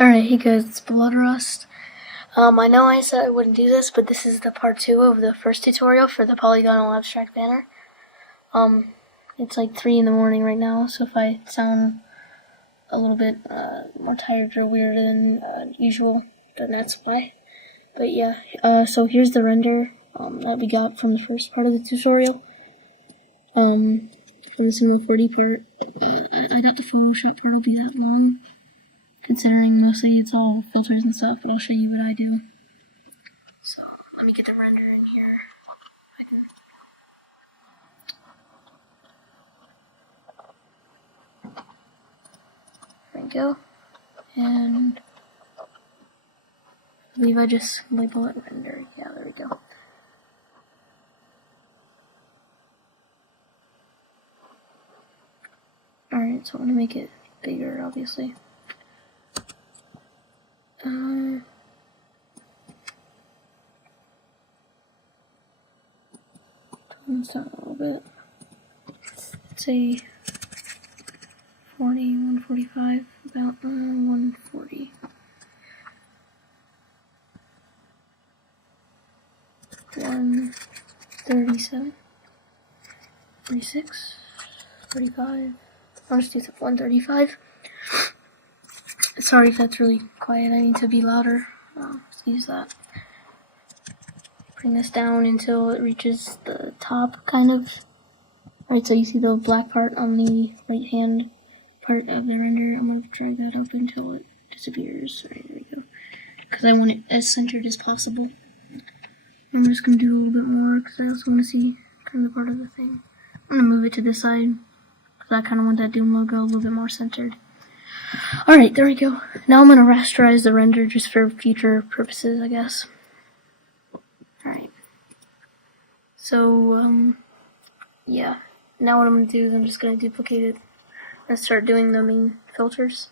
Alright, hey guys, it's BloodRust. I know I said I wouldn't do this, but this is the part 2 of the first tutorial for the Polygonal abstract banner. It's like 3 in the morning right now, so if I sound a little bit more tired or weirder than usual, then that's why. But yeah, so here's the render that we got from the first part of the tutorial. From the single 40 part. I doubt the Photoshop part will be that long, considering mostly it's all filters and stuff, but I'll show you what I do. So, let me get the render in here. There we go. And I believe I just label it render. Yeah, there we go. Alright, so I'm going to make it bigger, obviously. Turn this down a little bit. Let's say 40, 145, about 140. 137, 46, 45. I'll just do 135. Sorry if that's really quiet, I need to be louder. Excuse that. Bring this down until it reaches the top, kind of. Alright, so you see the black part on the right hand part of the render. I'm going to drag that up until it disappears. Alright, there we go. Because I want it as centered as possible. I'm just going to do a little bit more because I also want to see kind of the part of the thing. I'm going to move it to this side because I kind of want that Doom logo a little bit more centered. Alright, there we go. Now I'm going to rasterize the render just for future purposes, I guess. Alright. So, yeah. Now what I'm going to do is I'm just going to duplicate it and start doing the main filters.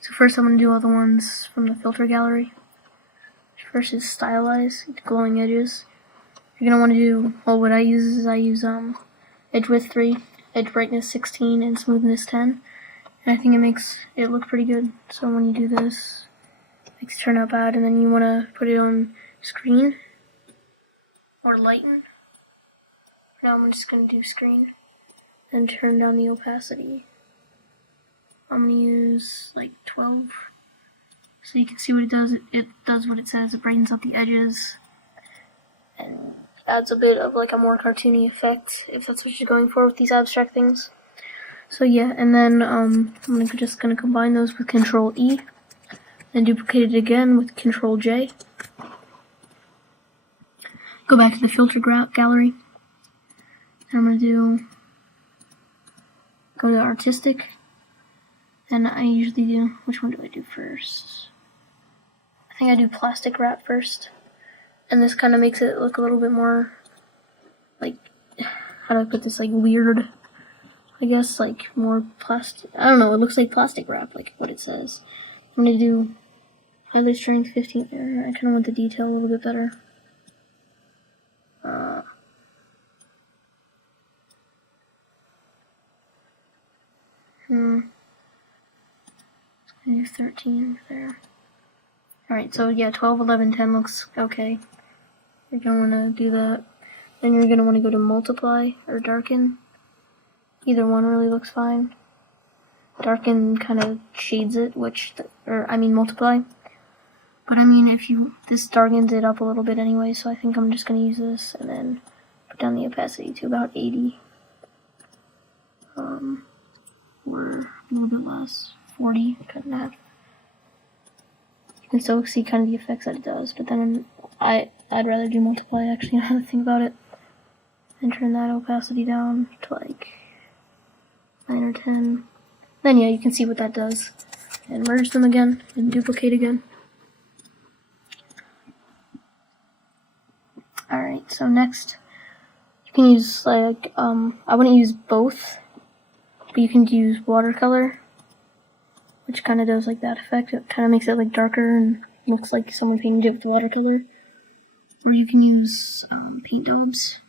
So first I'm going to do all the ones from the filter gallery. First is stylize, glowing edges. You're going to want to do, well, what I use is I use edge width 3, edge brightness 16, and smoothness 10. And I think it makes it look pretty good. So when you do this, it makes it turn out bad, and then you want to put it on screen or lighten. Now I'm just going to do screen and turn down the opacity. I'm going to use like 12 so you can see what it does. It does what it says. It brightens up the edges and adds a bit of like a more cartoony effect if that's what you're going for with these abstract things. So yeah, and then I'm just going to combine those with Control E and duplicate it again with Control J. Go back to the filter gallery. And I'm going to go to artistic, and I usually do, which one do I do first? I think I do plastic wrap first, and this kind of makes it look a little bit more, like, how do I put this, like, weird, I guess, like, more plastic, I don't know, it looks like plastic wrap, like what it says. I'm going to do highlight strength 15 there, I kind of want the detail a little bit better. Let's do 13 there. Alright, so yeah, 12, 11, 10 looks okay. You're going to want to do that. Then you're going to want to go to multiply or darken. Either one really looks fine. Darken kind of shades it, multiply. But I mean, this darkens it up a little bit anyway, so I think I'm just going to use this and then put down the opacity to about 80. Or a little bit less, 40, cut in half. You can still see kind of the effects that it does, but then I'd rather do multiply actually now that I think about it. And turn that opacity down to like 9 or 10. Then yeah, you can see what that does. And merge them again, and duplicate again. Alright, so next, you can use like, I wouldn't use both, but you can use watercolor, which kind of does like that effect. It kind of makes it like darker and looks like someone painted it with watercolor. Or you can use paint daubs.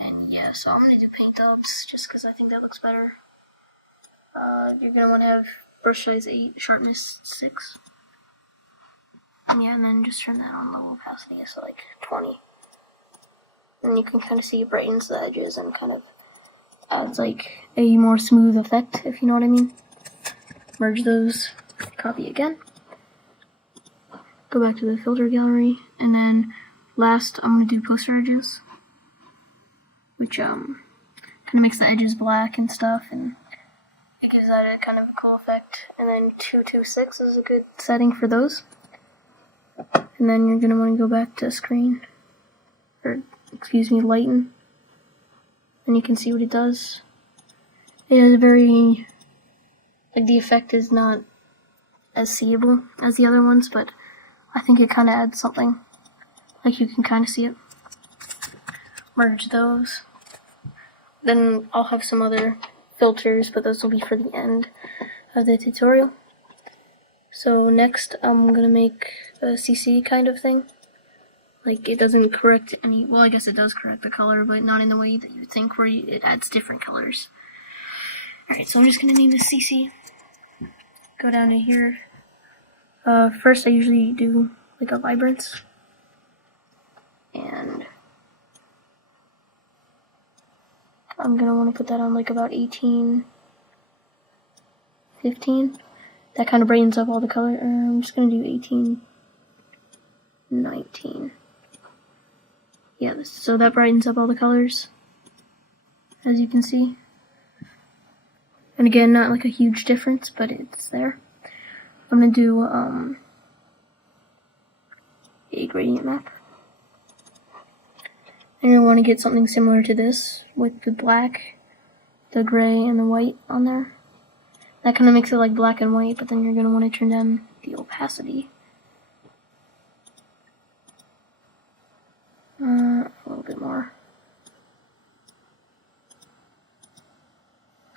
And yeah, so I'm going to do paint daubs just because I think that looks better. You're going to want to have brush size 8, sharpness 6. Yeah, and then just turn that on low opacity, so like 20. And you can kind of see it brightens the edges and kind of adds like a more smooth effect, if you know what I mean. Merge those, copy again. Go back to the filter gallery, and then last I'm going to do poster edges, which kind of makes the edges black and stuff, and it gives that a kind of a cool effect. And then 226 is a good setting for those. And then you're going to want to go back to screen, or excuse me, lighten, and you can see what it does. It has a very, like, the effect is not as seeable as the other ones, but I think it kind of adds something. Like, you can kind of see it. Merge those. Then I'll have some other filters, but those will be for the end of the tutorial. So next I'm going to make a CC kind of thing. Like, it doesn't correct any, well, I guess it does correct the color, but not in the way that you would think, where it adds different colors. Alright, so I'm just going to name this CC. Go down to here. First I usually do like a vibrance. And I'm going to want to put that on like about 18, 15. That kind of brightens up all the color. I'm just going to do 18, 19. Yeah, so that brightens up all the colors, as you can see. And again, not like a huge difference, but it's there. I'm going to do a gradient map. And you're going to want to get something similar to this, with the black, the gray, and the white on there. That kind of makes it like black and white, but then you're going to want to turn down the opacity. A little bit more.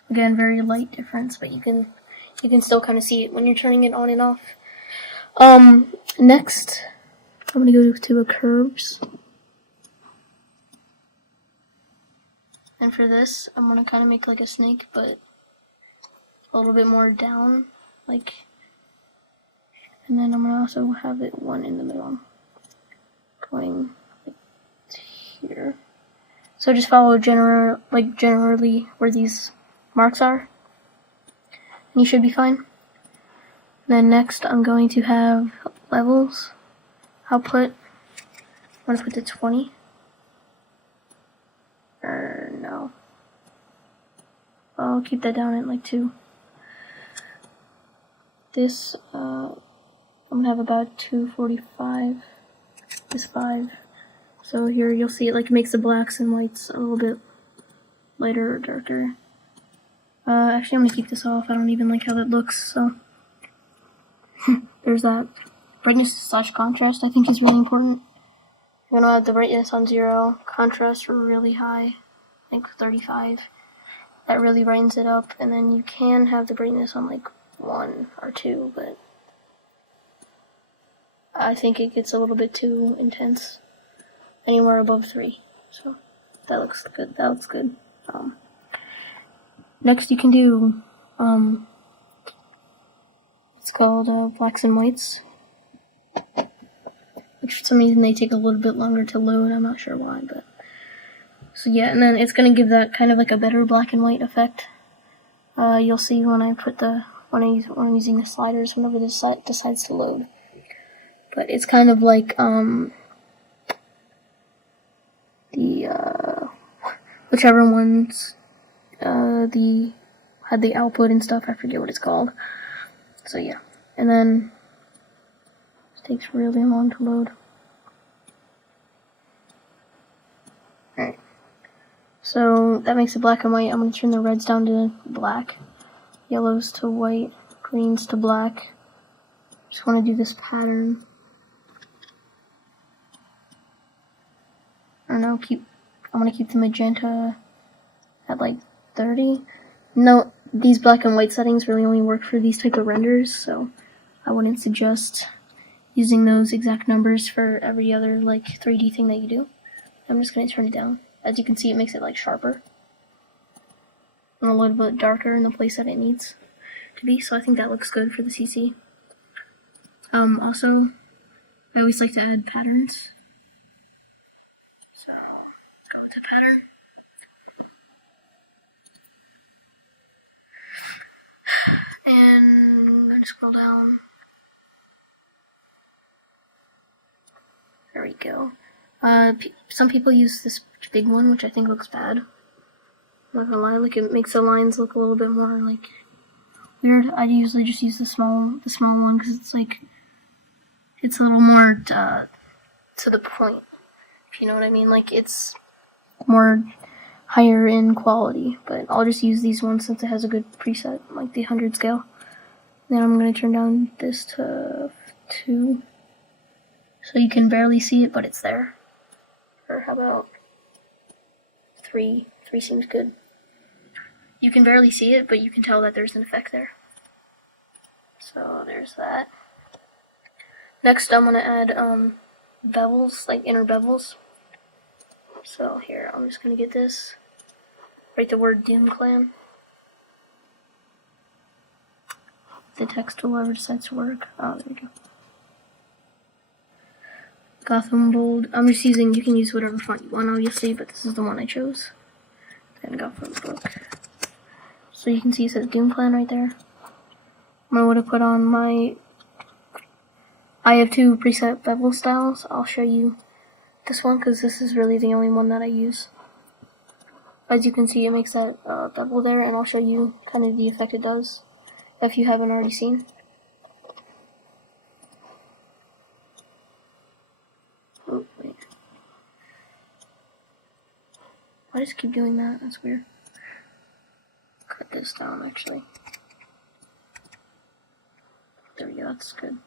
Again, very light difference, but you can still kind of see it when you're turning it on and off. Next, I'm going to go to the curves. And for this, I'm going to kind of make like a snake, but a little bit more down, like, and then I'm going to also have it one in the middle, going like here. So just follow generally where these marks are, and you should be fine. Then next I'm going to have levels, output, I'm going to put to 20, or no, I'll keep that down at like 2. This, I'm going to have about 245, this 5. So here you'll see it like makes the blacks and whites a little bit lighter or darker. Actually I'm going to keep this off, I don't even like how that looks, so. There's that. Brightness / contrast I think is really important. You're going to have the brightness on 0, contrast really high, I think 35. That really brightens it up, and then you can have the brightness on like 1 or 2, but I think it gets a little bit too intense. Anywhere above 3, so that looks good. That looks good. Next, you can do it's called blacks and whites, which for some reason they take a little bit longer to load. I'm not sure why, but so yeah, and then it's gonna give that kind of like a better black and white effect. You'll see when I put when I'm using the sliders whenever this decides to load. But it's kind of like whichever ones had the output and stuff, I forget what it's called. So yeah, and then it takes really long to load. Alright, so that makes it black and white. I'm going to turn the reds down to black, yellows to white, greens to black. Just want to do this pattern. I don't know, I'm going to keep the magenta at like 30. No, these black and white settings really only work for these type of renders, so I wouldn't suggest using those exact numbers for every other like 3D thing that you do. I'm just going to turn it down. As you can see, it makes it like sharper and a little bit darker in the place that it needs. to be, so I think that looks good for the CC. Also, I always like to add patterns. So, go to pattern. And I'm going to scroll down. There we go. Some people use this big one, which I think looks bad. I'm not gonna lie, like it makes the lines look a little bit more like weird. I usually just use the small one because it's like it's a little more to the point, if you know what I mean. Like it's more higher in quality, but I'll just use these ones since it has a good preset, like the 100 scale. Then I'm gonna turn down this to 2. So you can barely see it, but it's there. Or how about 3? 3 seems good. You can barely see it, but you can tell that there's an effect there. So there's that. Next I'm gonna add bevels, like inner bevels. So here, I'm just gonna get this. Write the word Doom Clan. The text will ever decide to work. Oh, there we go. Gotham Bold. I'm just using, you can use whatever font you want obviously, but this is the one I chose. Then Gotham Book. So you can see it says Doom Clan right there. I'm going to put on my, I have 2 preset bevel styles. I'll show you this one because this is really the only one that I use. As you can see, it makes that bevel there, and I'll show you kind of the effect it does if you haven't already seen. Oh, wait. Why does it keep doing that? That's weird. Cut this down, actually. There we go, that's good.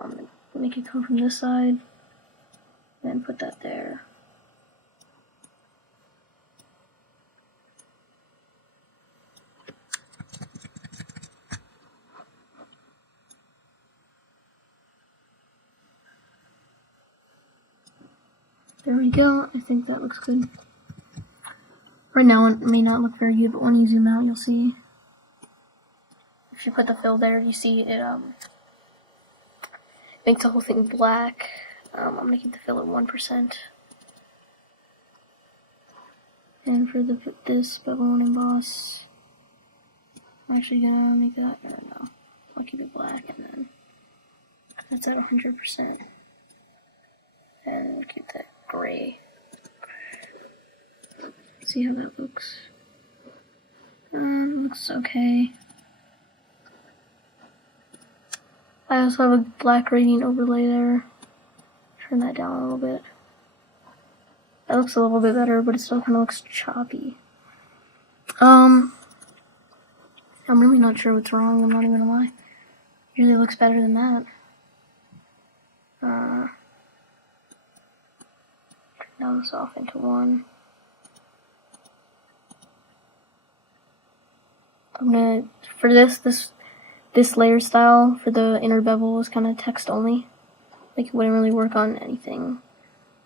I'm going to make it come from this side, and put that there. There we go, I think that looks good. Right now it may not look very good, but when you zoom out you'll see. If you put the fill there, you see it makes the whole thing black. I'm going to keep the fill at 1%. And for this bevel and emboss, I'm actually going to make that, or no, I'll keep it black, and then that's at 100%. And keep that gray. See how that looks. Looks okay. I also have a black gradient overlay there. Turn that down a little bit. That looks a little bit better, but it still kind of looks choppy. I'm really not sure what's wrong, I'm not even gonna lie. Usually looks better than that. Turn down this off into 1. I'm gonna, for this layer style for the inner bevel is kind of text only. Like it wouldn't really work on anything,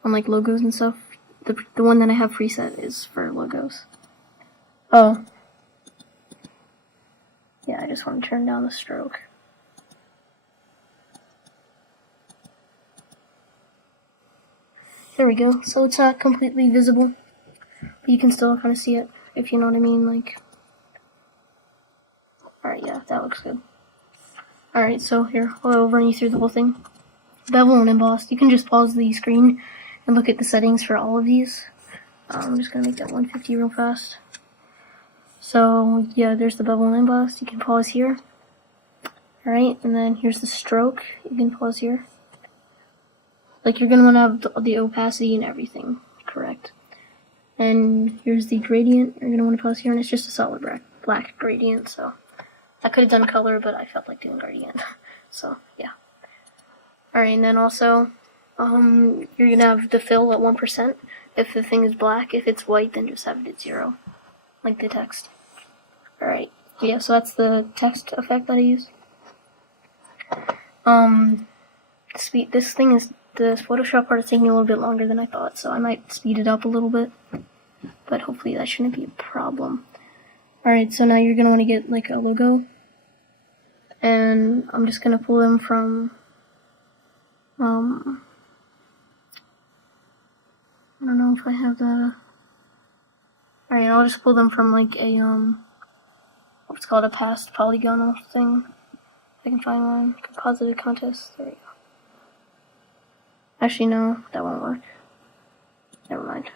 on like logos and stuff. The one that I have preset is for logos. Oh. Yeah, I just want to turn down the stroke. There we go. So it's not completely visible, but you can still kind of see it, if you know what I mean. Like, alright, yeah, that looks good. Alright, so here, I'll run you through the whole thing. Bevel and embossed. You can just pause the screen and look at the settings for all of these. I'm just going to make that 150 real fast. So, yeah, there's the bevel and embossed. You can pause here. Alright, and then here's the stroke. You can pause here. Like, you're going to want to have the opacity and everything correct. And here's the gradient. You're going to want to pause here, and it's just a solid black gradient, so I could have done color, but I felt like doing gradient. So, yeah. Alright, and then also, you're going to have the fill at 1% if the thing is black. If it's white, then just have it at 0, like the text. Alright, yeah, so that's the text effect that I use. This thing is, the Photoshop part is taking a little bit longer than I thought, so I might speed it up a little bit. but hopefully that shouldn't be a problem. Alright, so now you're going to want to get like a logo, and I'm just going to pull them from, I don't know if I have the, alright, I'll just pull them from like a, what's called a past Polygonal thing. If I can find one, composited contest, there you go. Actually, no, that won't work. Never mind.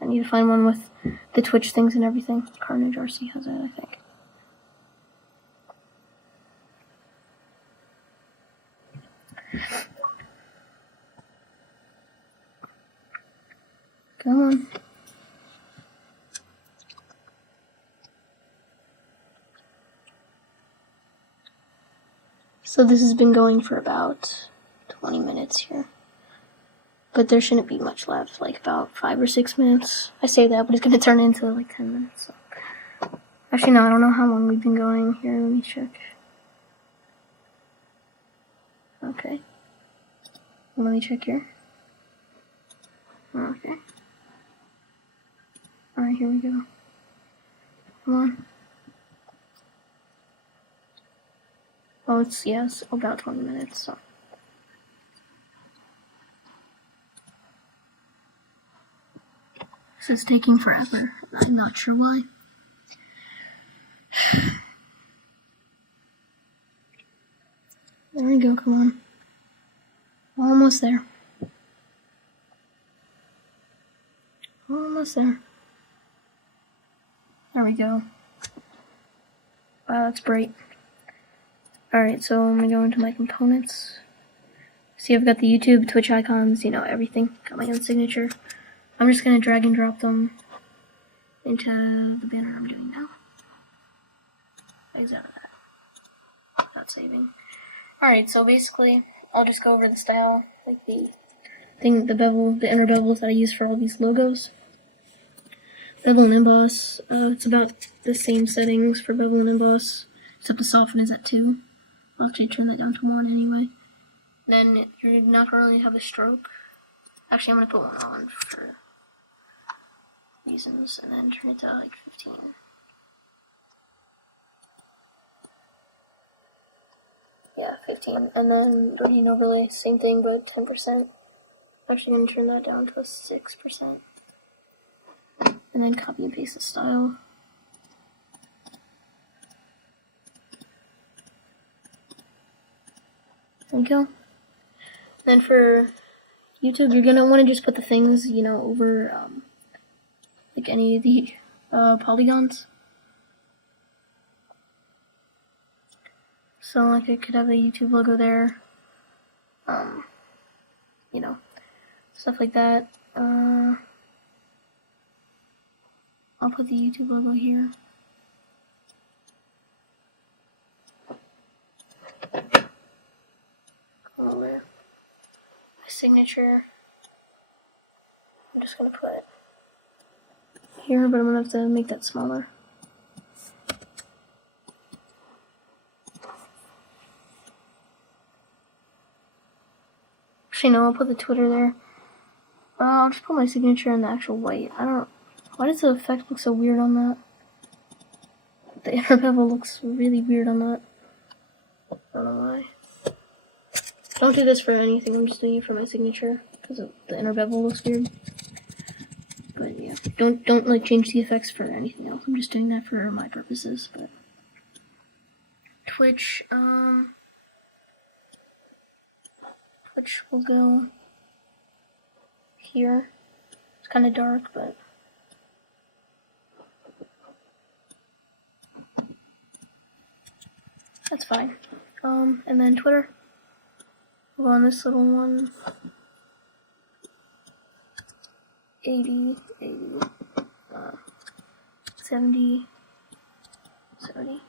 I need to find one with the Twitch things and everything. Carnage RC has it, I think. Come on. So this has been going for about 20 minutes here. But there shouldn't be much left, like about 5 or 6 minutes. I say that, but it's going to turn into like 10 minutes. So. Actually, no, I don't know how long we've been going. Here, let me check. Okay. Let me check here. Okay. Alright, here we go. Come on. Oh, it's, yes, about 20 minutes, so. This is taking forever. I'm not sure why. There we go, come on. Almost there. Almost there. There we go. Wow, that's bright. Alright, so I'm gonna go into my components. See, I've got the YouTube, Twitch icons, you know, everything. Got my own signature. I'm just gonna drag and drop them into the banner I'm doing now. Exit out of that. Without saving. Alright, so basically, I'll just go over the style, like the thing, the bevel, the inner bevels that I use for all these logos. Bevel and emboss, it's about the same settings for bevel and emboss, except the soften is at 2. I'll actually turn that down to 1 anyway. Then you're not going to really have a stroke. Actually, I'm going to put 1 on for reasons, and then turn it to like 15. Yeah, 15. And then gradient overlay, same thing, but 10%. Actually, I'm going to turn that down to a 6%. And then copy and paste the style. There we go. Then for YouTube, you're gonna want to just put the things, you know, over like any of the polygons. So like I could have the YouTube logo there, you know, stuff like that. I'll put the YouTube logo here. Over my signature. I'm just gonna put it here, but I'm gonna have to make that smaller. Actually, no, I'll put the Twitter there. I'll just put my signature in the actual white. I don't. Why does the effect look so weird on that? The inner bevel looks really weird on that. I don't know why. Don't do this for anything, I'm just doing it for my signature, because the inner bevel looks weird. But yeah, don't like change the effects for anything else, I'm just doing that for my purposes, but. Twitch will go here. It's kind of dark, but. That's fine. And then Twitter. We'll go on this little one. 80, 70, 70.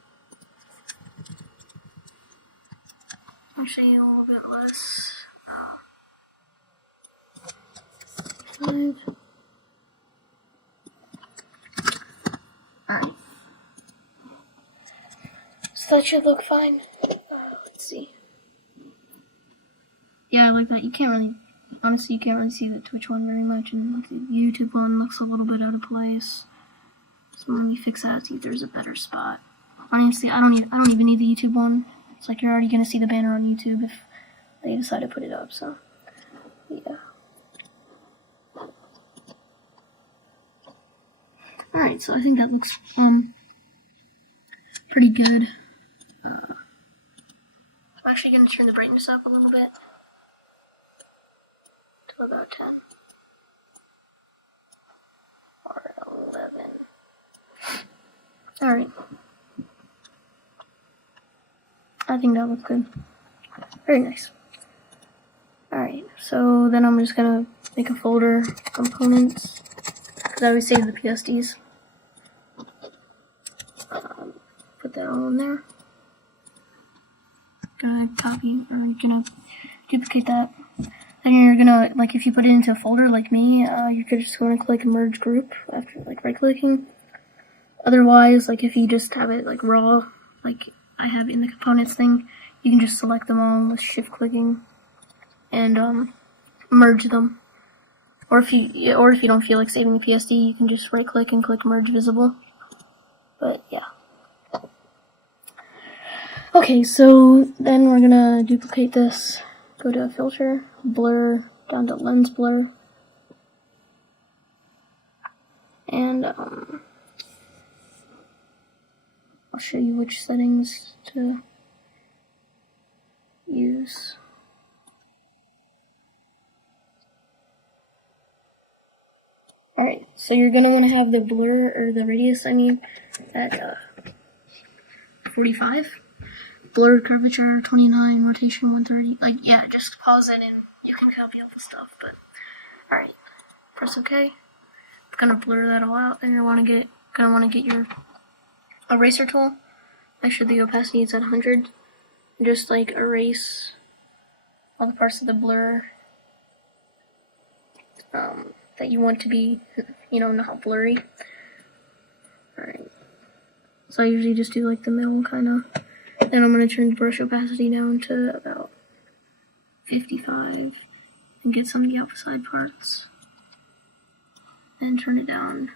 Actually, a little bit less. 5. Alright. So that should look fine. Let's see. Yeah, I like that. You can't really honestly, you can't really see the Twitch one very much, and like, the YouTube one looks a little bit out of place. So let me fix that, see if there's a better spot. Honestly, I don't even need the YouTube one. It's like you're already gonna see the banner on YouTube if they decide to put it up, so yeah. Alright, so I think that looks pretty good. I'm actually gonna turn the brightness up a little bit to about 10 or 11. Alright. I think that looks good. Very nice. Alright, so then I'm just gonna make a folder, components, because I always save the PSDs. Put that all in there. Gonna copy, or gonna duplicate that. Then you're gonna, like, if you put it into a folder like me, you're just gonna click merge group after, like, right-clicking. Otherwise, like, if you just have it, like, raw, like I have in the components thing, you can just select them all with shift-clicking and, merge them. Or if you don't feel like saving the PSD, you can just right-click and click merge visible. But, yeah. Okay, so then we're gonna duplicate this. Go to filter, blur, down to lens blur. And, I'll show you which settings to use. Alright, so you're gonna wanna have the blur, or the radius, I mean, at 45. Blur curvature 29, rotation 130. Like, yeah, just pause it and you can copy all the stuff, but alright. Press OK. It's gonna blur that all out, and you're gonna wanna get your eraser tool. Make sure the opacity is at 100. Just like erase all the parts of the blur that you want to be, not blurry. Alright. So I usually just do like the middle kinda. Then I'm gonna turn the brush opacity down to about 55 and get some of the outside parts. Then turn it down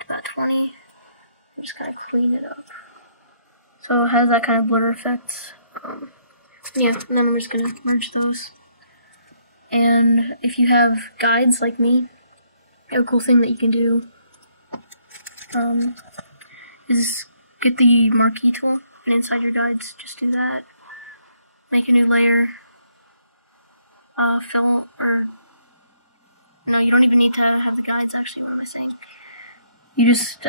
to about 20. I'm just kind of clean it up. So it has that kind of blur effect. Yeah, and then I'm just gonna merge those. And if you have guides like me, a cool thing that you can do is get the marquee tool, and inside your guides, just do that. Make a new layer. Fill, or no, you don't even need to have the guides. Actually, what am I saying? You just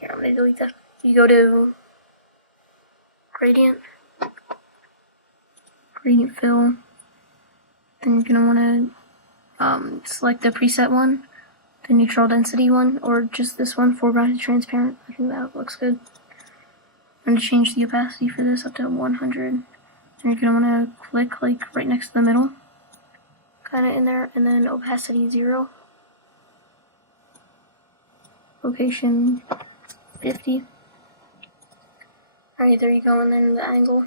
here, I'm gonna delete that. You go to gradient fill. Then you're gonna wanna select the preset one, the neutral density one, or just this one, foreground transparent. I think that looks good. I'm going to change the opacity for this up to 100. And you're going to want to click like right next to the middle, kind of in there, and then opacity 0. Location 50. Alright, there you go, and then the angle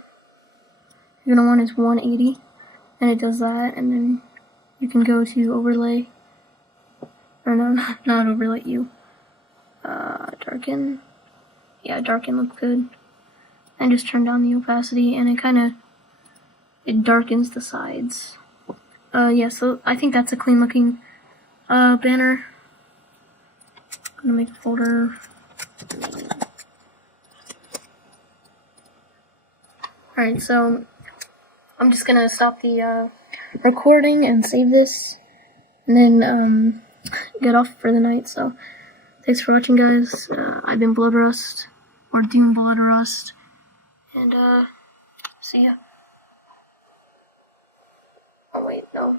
you're going to want is 180, and it does that, and then you can go to overlay, or no, not overlay, darken. Yeah, darken looks good. And just turn down the opacity, and it darkens the sides. Yeah, so I think that's a clean looking banner. I'm gonna make a folder. Alright, so I'm just gonna stop the recording and save this, and then get off for the night. So thanks for watching, guys. I've been BloodRust, or Doom BloodRust. And, see ya. Oh, wait, no.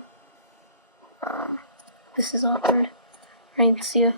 This is awkward. Alright, see ya.